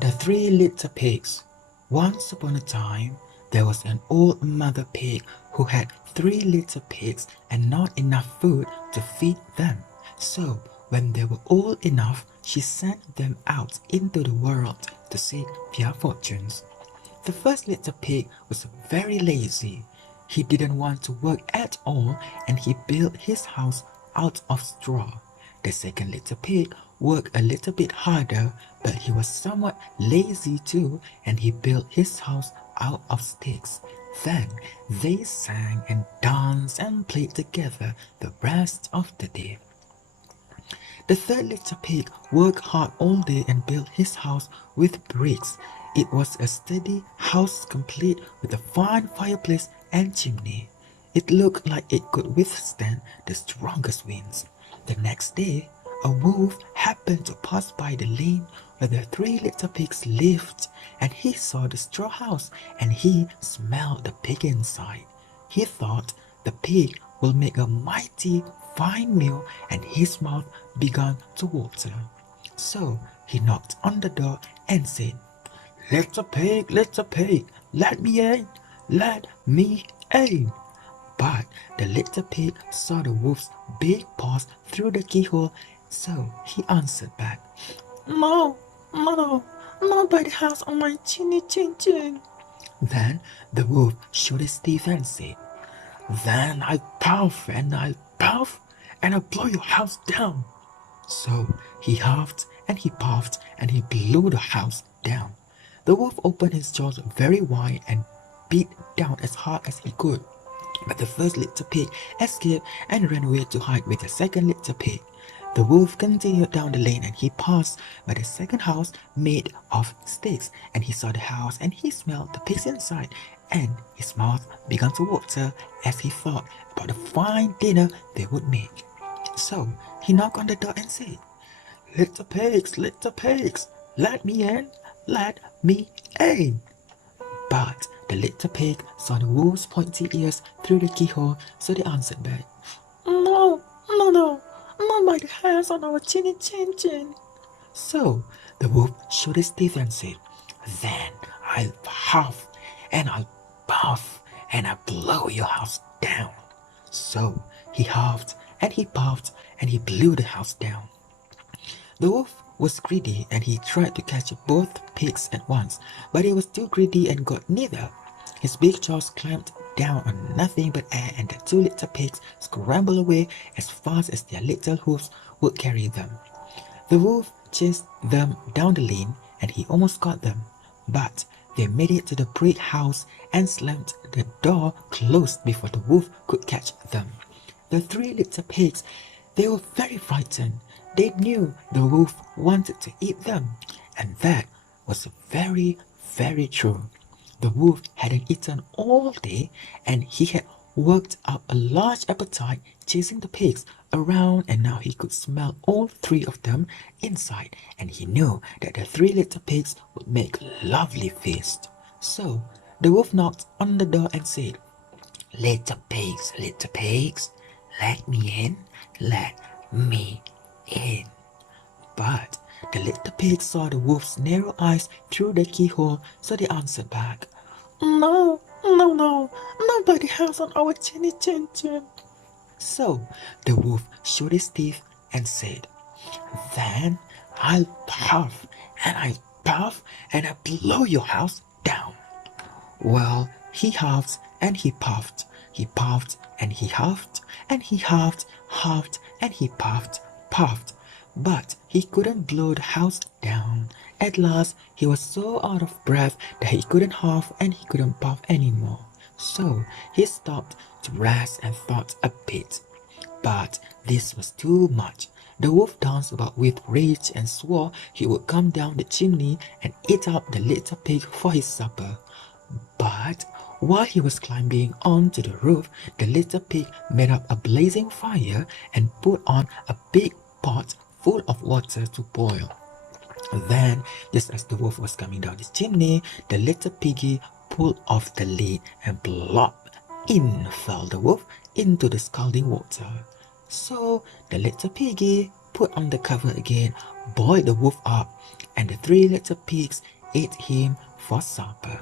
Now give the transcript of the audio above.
The Three Little Pigs. Once upon a time, there was an old mother pig who had three little pigs and not enough food to feed them. So, when they were old enough, she sent them out into the world to seek their fortunes. The first little pig was very lazy. He didn't want to work at all and he built his house out of straw. The second little pig worked a little bit harder, but he was somewhat lazy too and he built his house out of sticks. Then they sang and danced and played together the rest of the day. The third little pig worked hard all day and built his house with bricks. It was a steady house complete with a fine fireplace and chimney. It looked like it could withstand the strongest winds. The next day, a wolf happened to pass by the lane where the three little pigs lived, and he saw the straw house and he smelled the pig inside. He thought the pig will make a mighty fine meal, and his mouth began to water. So he knocked on the door and said, little pig, let me in, let me in. But the little pig saw the wolf's big paws through the keyhole, so he answered back, no, no, not by the house on my chinny chin chin. Then the wolf showed his teeth and said, then I puff and I puff and I blow your house down. So he huffed and he puffed and he blew the house down. The wolf opened his jaws very wide and beat down as hard as he could. But the first little pig escaped and ran away to hide with the second little pig. The wolf continued down the lane and he passed by the second house made of sticks, and he saw the house and he smelled the pigs inside, and his mouth began to water as he thought about the fine dinner they would make. So he knocked on the door and said, little pigs, let me in, let me in. But the little pig saw the wolf's pointy ears through the keyhole, so they answered back, no, not by the hairs on our chinny chin chin. So the wolf showed his teeth and said, then I'll huff and I'll puff and I'll blow your house down. So he huffed and he puffed and he blew the house down. The wolf was greedy and he tried to catch both pigs at once, but he was too greedy and got neither. His big jaws clamped down on nothing but air, and the two little pigs scrambled away as fast as their little hoofs would carry them. The wolf chased them down the lane and he almost caught them, but they made it to the brick house and slammed the door closed before the wolf could catch them. The three little pigs, they were very frightened. They knew the wolf wanted to eat them, and that was very, very true. The wolf hadn't eaten all day, and he had worked up a large appetite chasing the pigs around, and now he could smell all three of them inside, and he knew that the three little pigs would make a lovely feast. So the wolf knocked on the door and said, little pigs, let me in, let me in. But the little pig saw the wolf's narrow eyes through the keyhole, so they answered back, no, not by the house on our chinny chin chin. So the wolf showed his teeth and said, then I'll puff and I'll puff and I'll blow your house down. Well, he huffed and he puffed and he huffed and he huffed and he puffed, but he couldn't blow the house down. At last, he was so out of breath that he couldn't huff and he couldn't puff anymore. So he stopped to rest and thought a bit. But this was too much. The wolf danced about with rage and swore he would come down the chimney and eat up the little pig for his supper. But while he was climbing onto the roof, the little pig made up a blazing fire and put on a big pot full of water to boil. Then, just as the wolf was coming down the chimney, the little piggy pulled off the lid and plop! In fell the wolf into the scalding water. So the little piggy put on the cover again, boiled the wolf up, and the 3 little pigs ate him for supper.